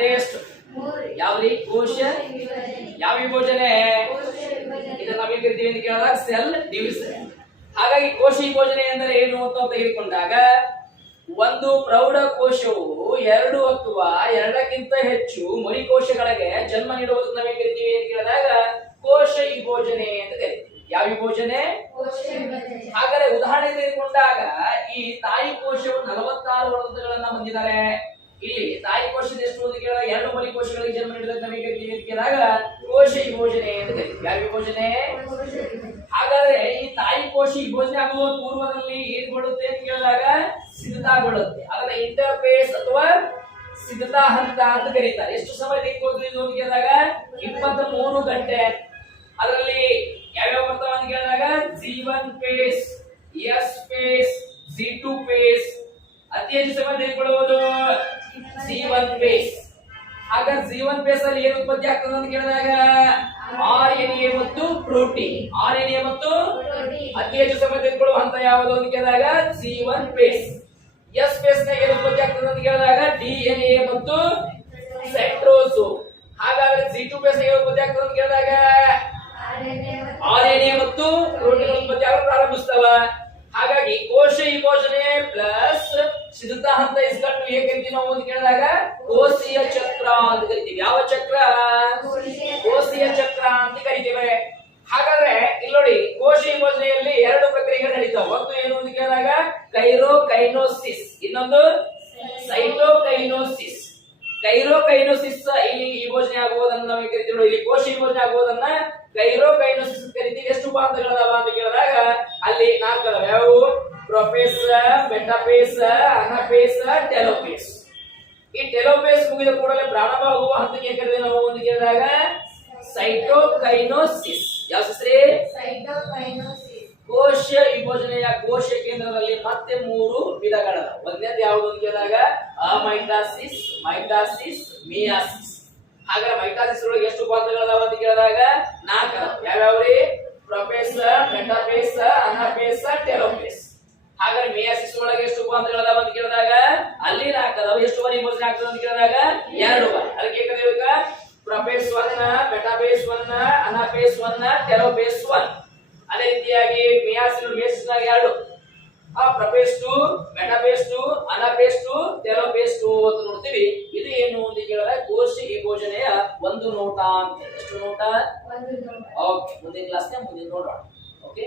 ಅದೇ ಎಷ್ಟು ಯಾವ್ರಿ ಕೋಶ ಯಾವ ವಿಭಜನೆ ಇದನ್ನ ನಾವೇನ್ ಕರಿತೀವಿ ಅಂತ ಕೇಳಿದಾಗ ಸೆಲ್ ಡಿವಿಷನ್. ಹಾಗಾಗಿ ಕೋಶ ವಿಭಜನೆ ಅಂದರೆ ಏನು ಅಂತ ತೆಗೆದುಕೊಂಡಾಗ ಒಂದು ಪ್ರೌಢ ಕೋಶವು 2 ಅಥವಾ 2ಕ್ಕಿಂತ ಹೆಚ್ಚು ಮರಿಕೋಶಗಳಿಗೆ ಜನ್ಮ ನೀಡುವುದನ್ನು ನಾವೇನ್ ಕರಿತೀವಿ ಅಂತ ಕೇಳಿದಾಗ ಕೋಶ ವಿಭಜನೆ ಅಂತ ಕರಿತೀವಿ. ಯಾವ ವಿಭಜನೆ? ಹಾಗಾದ್ರೆ ಉದಾಹರಣೆ ತೆಗೆದುಕೊಂಡಾಗ ಈ ತಾಯಿ ಕೋಶವು 46 ವರ್ಣತಂತುಗಳನ್ನ ಹೊಂದಿದ್ದಾರೆ. ಇಲ್ಲಿ ತಾಯಿ ಕೋಶದ ಎಷ್ಟು ಅಂತ ಕೇಳಿದಾಗ 2 ಮರಿಕೋಶಗಳಿಗೆ ಜನ್ಮ ನೀಡುವುದಕ್ಕೆ ನಾವೇನ್ ಕರಿತೀವಿ ಅಂತ ಕೇಳಿದಾಗ ಕೋಶ ವಿಭಜನೆ ಅಂತ ಕರಿತೀವಿ. ಯಾವ ವಿಭಜನೆ? ಹಾಗಾದ್ರೆ ಈ ತಾಯಿ ಕೋಶ ವಿಭಜನೆ ಆಗುವ ಪೂರ್ವದಲ್ಲಿ ಏನ್ ಬೀಳುತ್ತೆ ಅಂತ ಕೇಳಿದಾಗ ಸಿದ್ಧತಾ ಬೀಳುತ್ತೆ. ಅದನ್ನ ಇಂಟರ್ಫೇಸ್ ಅಥವಾ ಸಿದ್ಧತಾ ಹಂತ ಅಂತ ಕರೀತಾರೆ. ಎಷ್ಟು ಸಮಯ ತೆಗೆದುಕೊಳ್ಳುತ್ತದೆ ಇದು ಅಂತ ಕೇಳಿದಾಗ 23 ಗಂಟೆ. ಅದರಲ್ಲಿ ಯಾವ್ಯಾವ ಬರ್ತಾವ ಅಂತ ಕೇಳಿದಾಗ G1 face, S face, G2 face. ಅತಿ ಹೆಚ್ಚು ಸಮಯ ತೆಗೆದುಕೊಳ್ಳುವುದು G1 ಫೇಸ್. ಹಾಗಾದ್ರೆ G1 ಫೇಸ್ ಅಲ್ಲಿ ಏನು ಉತ್ಪತ್ತಿ ಆಗ್ತದೆ ಅಂತ ಕೇಳಿದಾಗ RNA ಮತ್ತು ಪ್ರೋಟೀನ್. RNA ಮತ್ತು ಅತಿ ಹೆಚ್ಚು ಸಮಯ ತೆಗೆದುಕೊಳ್ಳುವ ಹಂತ ಯಾವುದು ಅಂತ ಕೇಳಿದಾಗ G1 ಫೇಸ್. S ಫೇಸ್ ನ ಏನು ಉತ್ಪತ್ತಿ ಆಗ್ತದೆ ಅಂತ ಕೇಳಿದಾಗ DNA ಮತ್ತು ಸೈಟೋಸೋಮ್. ಹಾಗಾದ್ರೆ G2 ಫೇಸ್ ನ ಏನು ಉತ್ಪತ್ತಿ ಆಗ್ತದೆ ಅಂತ ಕೇಳಿದಾಗ RNA ಮತ್ತು ಪ್ರೋಟೀನ್ ಉತ್ಪತ್ತಿ ಆಗಲು ಪ್ರಾರಂಭಿಸ್ತವ. ಹಾಗಾಗಿ ಕೋಶ ವಿಭಜನೆ ಪ್ಲಸ್ ಸಿದ್ಧತಾ ಹಂತ ಇಸ್ಕೊಂಡು ಹೇಗೆ ಕರಿತೀವಿ ನಾವು ಅಂತ ಕೇಳಿದಾಗ ಕೋಶೀಯ ಚಕ್ರ ಅಂತ ಕರಿತೀವಿ. ಯಾವ ಚಕ್ರ? ಕೋಶೀಯ ಚಕ್ರ ಅಂತ ಕರಿತೀವಿ. ಹಾಗಾದ್ರೆ ಇಲ್ಲಿ ನೋಡಿ ಕೋಶ ವಿಭಜನೆಯಲ್ಲಿ 2 ಪ್ರಕ್ರಿಯೆಗಳು ನಡೀತಾವೆ. ಒಂದು ಏನು ಅಂತ ಕೇಳಿದಾಗ ಕೈರೋಕೈನೋಸಿಸ್, ಇನ್ನೊಂದು ಸೈಟೋಕೈನೋಸಿಸ್. ಕೈರೋಕೈನೋಸಿಸ್ ಇಲ್ಲಿ ವಿಭಜನೆ ಆಗುವುದನ್ನು ನಾವು ಕರಿತೀವಿ. ನೋಡಿ ಇಲ್ಲಿ ಕೋಶ ವಿಭಜನೆ ಆಗುವುದನ್ನ ಕೈರೋಕೈನೋಸಿಸ್ ಕರಿತೀವಿ. ಎಷ್ಟು ಉಪಾಂತಗಳದಾವ ಅಂತ ಕೇಳಿದಾಗ ಅಲ್ಲಿ 4 ಅದಾವ. ಯಾವುವು? Prophase, metaphase, anaphase, telophase. ಈ ಟೆಲೋಫೇಸ್ ಮುಗಿದ ಕೂಡಲೇ ಪ್ರಾರಂಭ ಆಗುವ ಹಂತಕ್ಕೆ ಕರೆದಿವಿ ನಾವು ಅಂತ ಕೇಳಿದಾಗ ಸೈಟೋಕೈನೋಸಿಸ್. ಯಾವ ಹೆಸರೇ? ಸೈಟೋಕೈನೋಸಿಸ್. ಕೋಶ ವಿಭಜನೆಯ ಕೋಶ ಕೇಂದ್ರದಲ್ಲಿ ಮತ್ತೆ 3 ವಿಧಗಳದ. ಒಂದನೇದು ಯಾವುದು ಅಂತ ಕೇಳಿದಾಗ ಅಮೈಟಾಸಿಸ್, ಮೈಟಾಸಿಸ್, ಮಿಯಾಸಿಸ್. ಹಾಗಾದ್ರೆ ಮೈಟಾಸಿಸ್ ಒಳಗೆ ಎಷ್ಟು ಉಪಾಂತಗಳದಾವ ಅಂತ ಕೇಳಿದಾಗ 4 ಅದಾವ. ಯಾವ್ಯಾವ್ರಿ? Prophase, metaphase, anaphase, telophase. ಹಾಗಾದ್ರೆ ಮಿಯಾಸಿಸ್ ಒಳಗೆ ಎಷ್ಟು ಉಪಾಂತಗಳದಾವ ಅಂತ ಕೇಳಿದಾಗ ಅಲ್ಲಿ 4 ಅದಾವ. ಎಷ್ಟು ಬಾರಿ ವಿಭಜನೆ ಆಗ್ತದೆ ಅಂತ ಕೇಳಿದಾಗ 2 ಬಾರಿ. ಅದಕ್ಕೆ ಕರೆಯುವಾಗ ಪ್ರೊಫೇಸ್ 1, ಮೆಟಾಫೇಸ್ 1, ಅನಾಫೇಸ್ 1, ಟೆಲೋಫೇಸ್ 1. ಅದೇ ರೀತಿಯಾಗಿ ಮಿಯಾಸಿಸ್ ನಾಗ 2, ಪ್ರೊಫೇಸ್ 2, ಮೆಟಾಫೇಸ್ 2, ಅನಾಫೇಸ್ 2, ಟೆಲೋಫೇಸ್ 2 ಅಂತ ನೋಡ್ತೀವಿ. ಇದು ಏನು ಅಂತ ಕೇಳಿದ್ರೆ ಕೋಶ ವಿಭಜನೆಯ ಒಂದು ನೋಟ ಅಂತ. ಎಷ್ಟು ನೋಟ? ಓಕೆ, ಮುಂದಿನ ಕ್ಲಾಸ್ನ ಮುಂದಿನ ನೋಡೋಣ. ಓಕೆ.